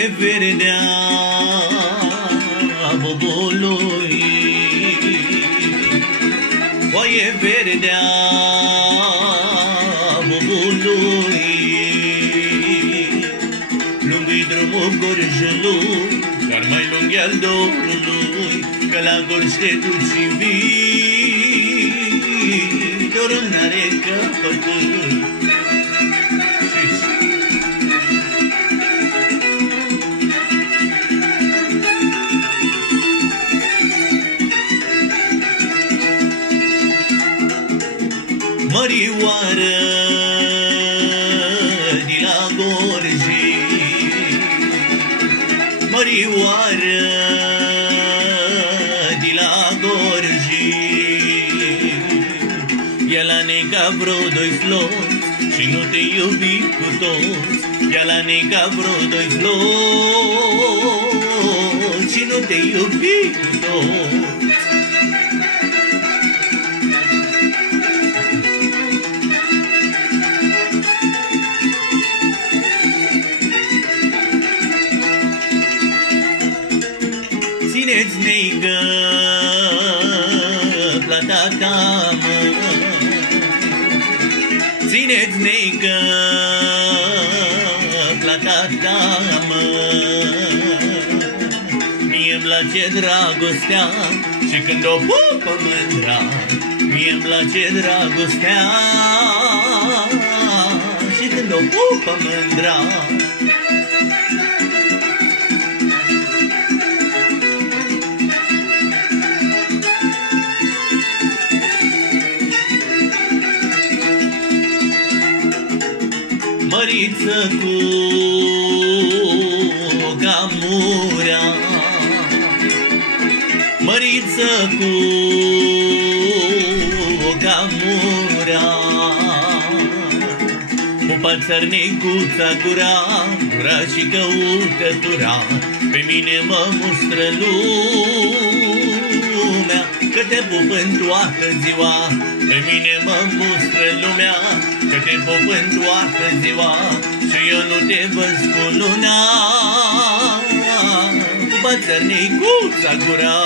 Oaie verdea bobului, oaie verdea bobului, lung-i drumul gorjului, dar mai lung e al dorului, că la gorj te duci și vii, dorul n-are căpătâi. Mărioară de la Gorji, mărioară de la Gorji, ea la nega vreo doi floți și nu te iubi cu toți, ea la nega vreo doi floți și nu te iubi cu toți. Țineți neică plata ta, mă, țineți neică plata ta, mă. Mie-mi place dragostea și când o pupă mândra, mie-mi place dragostea și când o pupă mândra. Măriță cu gamurea, măriță cu gamurea, pupa țărnicuța gura, gura și căutătura, pe mine mă mustră lumea, că te pup în toată ziua, pe mine mă mustră lumea, că te pup în toată ziua și eu nu te văz cu luna, pupa țărnicuța gura.